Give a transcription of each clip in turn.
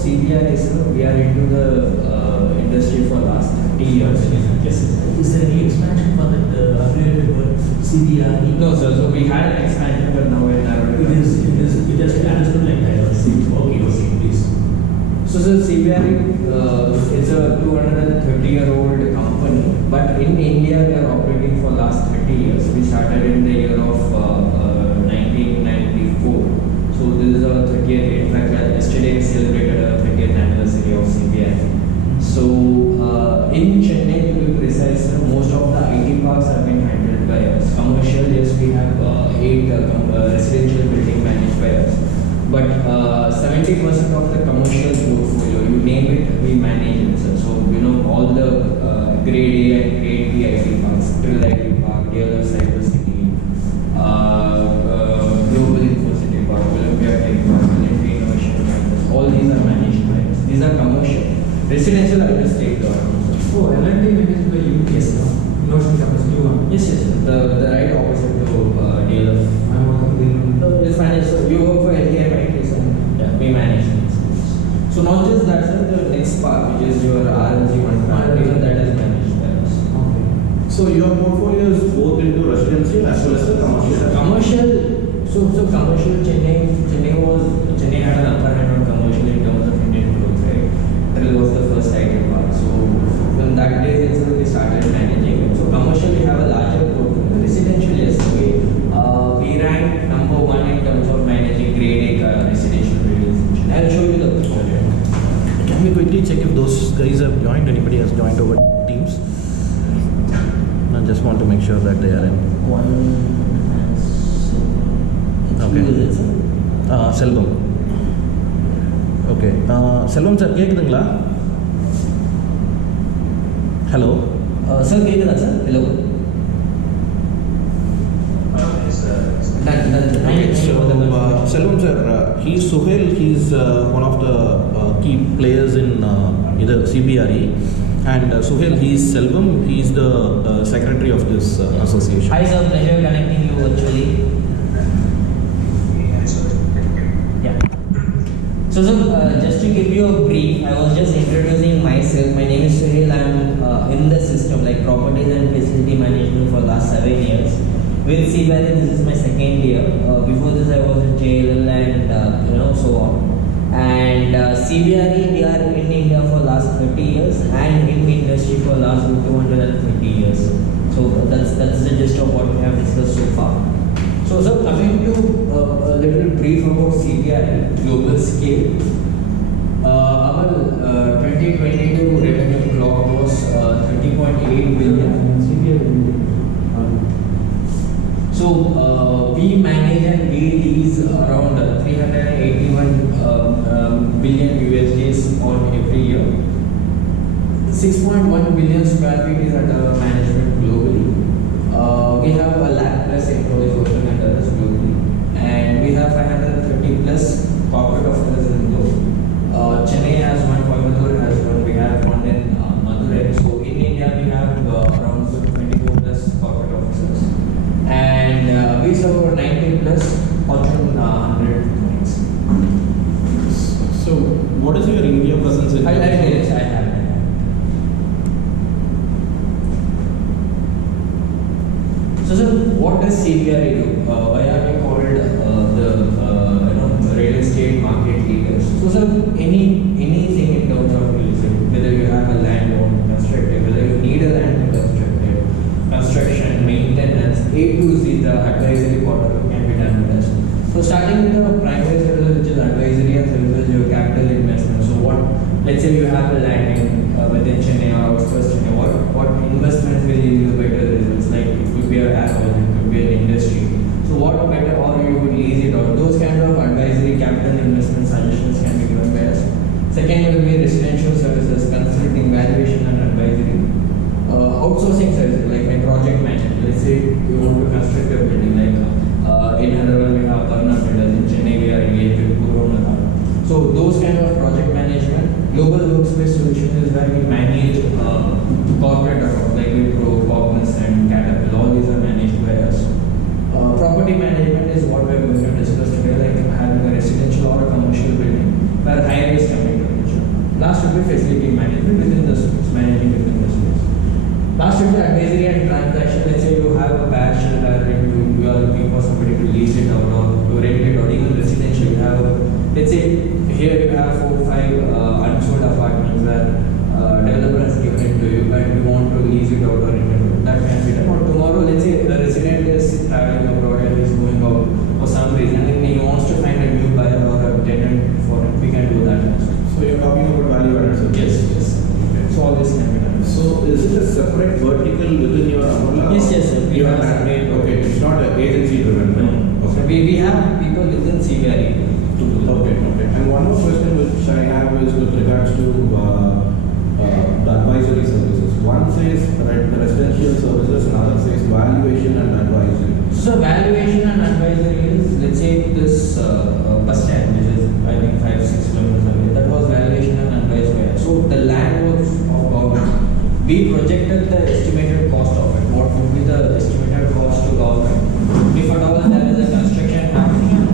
CBRE, sir, we are into the industry for last 30 years. Yes. Is there any expansion for that affiliated word CBRE? No, sir. So we had an expansion, but now we're narrowed it. It has to be understood like that. Okay, please. So, sir, CBRE is a 230-year-old company, but in India we are operating for last 30 years. We started in the year of 1994. So this is our 30th. In fact, yesterday we celebrated our 30th anniversary of CBRE. So in Chennai, to be precise, sir, most of the IT parks have been handled by us. Commercial, yes, we have 8 residential building managed by us. But 70% of the commercial portfolio, you name it, we manage it, sir. So, all the grade A and grade B IT parks, Trill IT Park, DLF Cyber City, Global Info City Park, Olympia Tech Park, Olympia Innovation Campus, all these are managed by us. These are commercial. Residential, I will take the order, sir. Oh, L&T managed by UPS, no? Innovation Campus, new one. Yes, sir. The right opposite to DLF. I'm working No, it's managed. So you work for LTI, right? Yes, sir. Yeah, we manage these. So not just that, sir, the next part, which is your RNG one part, even that is managed by us. Okay. So your portfolio is both into residential as well as the commercial. So commercial Chennai had an upper hand on commercial in terms of Indian growth, right? That was the first IT park. So from that day itself we started managing it. So commercial we have a larger portfolio. Residential, yes, we rank number 1 in terms of managing grade A residential buildings. I'll show you the picture. Can we quickly check if those guys have joined? Anybody has joined over Teams? I just want to make sure that they are in. Okay. Who is it, sir? Selvam. Okay. Selvam sir, கேக்குதுங்களா? Hello. Sir, கேக்குதா sir? Hello. Selvam sir, he's Suhail. He's one of the key players in either CBRE, and Suhail, he's Selvam. He's the secretary of this association. Hi sir, pleasure connecting you virtually. Yeah. So just to give you a brief, I was just introducing myself. My name is Suhail. I'm in the system like properties and facility management for last 7 years. With CBRE, this is my second year. Before this, I was in JLL and so on. And CBRE, we are in India for last 30 years and in the industry for last 230 years. So that's the gist of what we have discussed so far. So coming to a little brief about CBRE global scale. Our 2022 revenue clock was 30.8 billion. So we manage and we lease around 381 billion USDs on every year. 6.1 billion square feet is under management globally. We have a lakh plus employees working under us globally, and we have 530 plus corporate offices in the globe. Chennai has one, Coimbatore has one, we have one in Madurai. So in India we have around 24 plus corporate offices. And we serve over 90 plus Fortune 100 clients. So, what is your India presence in? I have. So, what does CBRE do? Why are we called the real estate market leaders? So, sir, anything in terms of real estate, whether you have a land owned, constructed, whether you need a land to construct it, construction, maintenance, A to Z, the advisory part of it can be done with us. So starting with the primary service, which is advisory and services, your capital investment. So let's say you have a land within Chennai or outskirts Chennai, what investments will give you better results? Like it could be a warehouse, it could be an industry. So what better, or you would lease it, or those kind of advisory capital investment suggestions can be given by us. Second will be residential services, consulting, valuation and advisory. Outsourcing services like project management. Let's say you want to construct a building like in Hyderabad we have Parna builders, in Chennai we are engaged with Purvanada. So those kind of project management, global workspace solution is where we manage corporate accounts like Wipro, Cognizant and Caterpillar. All these are managed by us. Property management is what we are going to discuss today, like having a residential or a commercial building where hire is coming. let's say here you have 4 5 unsold apartments where developer has given it to you and you want to lease it out or rent it out. That can be done. Or tomorrow, let's say the resident is traveling abroad and is going out for some reason and he wants to find a new buyer or a tenant for it. We can do that also. So you're talking about value-added services? Yes. Okay. So all this can be done. So is it a separate vertical within your umbrella? Yes, sir. You have separate. Okay, it's not an agency driven. No. Okay. So we have people within CBRE to do that. Okay. And one more question which I have is with regards to the advisory services. One says residential services, another says valuation and advisory. So valuation and advisory is, let's say this bus stand, which is I think 5-6 kilometers away, that was valuation and advisory. So the land was of government. We projected the estimated cost of it. What would be the estimated cost to government? If at all there is a construction happening and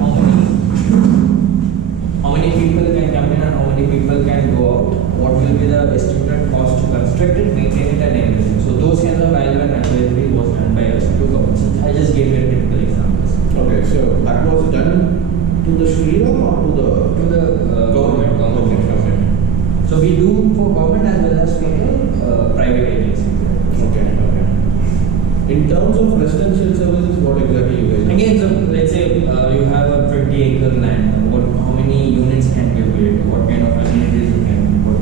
how many people can come in and how many people can go out, what will be the estimated cost to construct it, maintain it and everything. So those kinds of value and advisory was done by us to government. So I just gave you typical examples. Okay, so that was done to the Shriram or to the Government. Okay. So we do for government as well as for the private agency. Okay. In terms of residential services, what exactly you guys do? Again, so let's say you have a 20-acre land. How many units can be built? What kind of amenities you can put?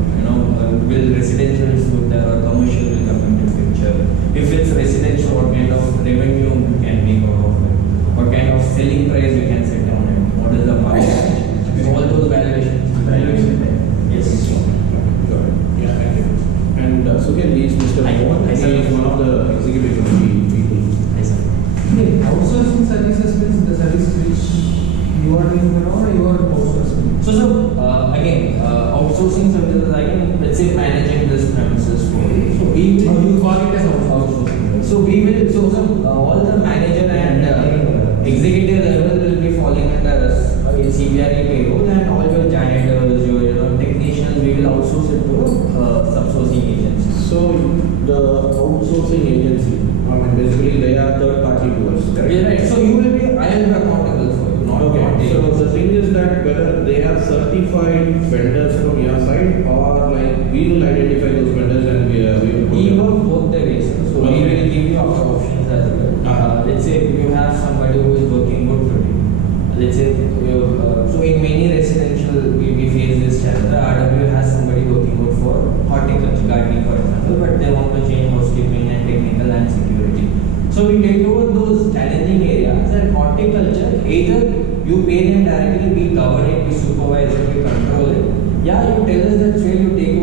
Will residential is good there or commercial will come into picture? If it's residential, what kind of revenue you can make out of it? What kind of selling price you can set down it? What is the market? So all those valuations. Yes. Got it. Yeah, thank you. And Sukhel, he is Mr. Mohan. He is one of the executive committee people. Okay, outsourcing services means the services which you are doing or you are outsourcing. So again, outsourcing services, let's say managing this premises for you. So we will, you call it as outsourcing. So we will, all the manager and executive level will be falling under us, CBRE payroll, and all your janitors, your technicians, we will outsource it to subsourcing agencies. So the outsourcing agency, basically they are third party to us, correct? Yeah, right. So you will be, I will be accountable for you, not Okay. not So agency. the thing is that whether they are certified vendors from your side or like we will identify those vendors and we will put We them. work both the ways. So we Okay. will give you our options as well. Let's say you have somebody who is working good today. Let's say so in many residential we face this challenge. The RW has somebody working good for horticulture, gardening for example, but they want to change housekeeping and technical and security. So we take over those challenging areas and horticulture, either you pay them directly, we govern it, we supervise it, we control it. Yeah, you tell us that, so you take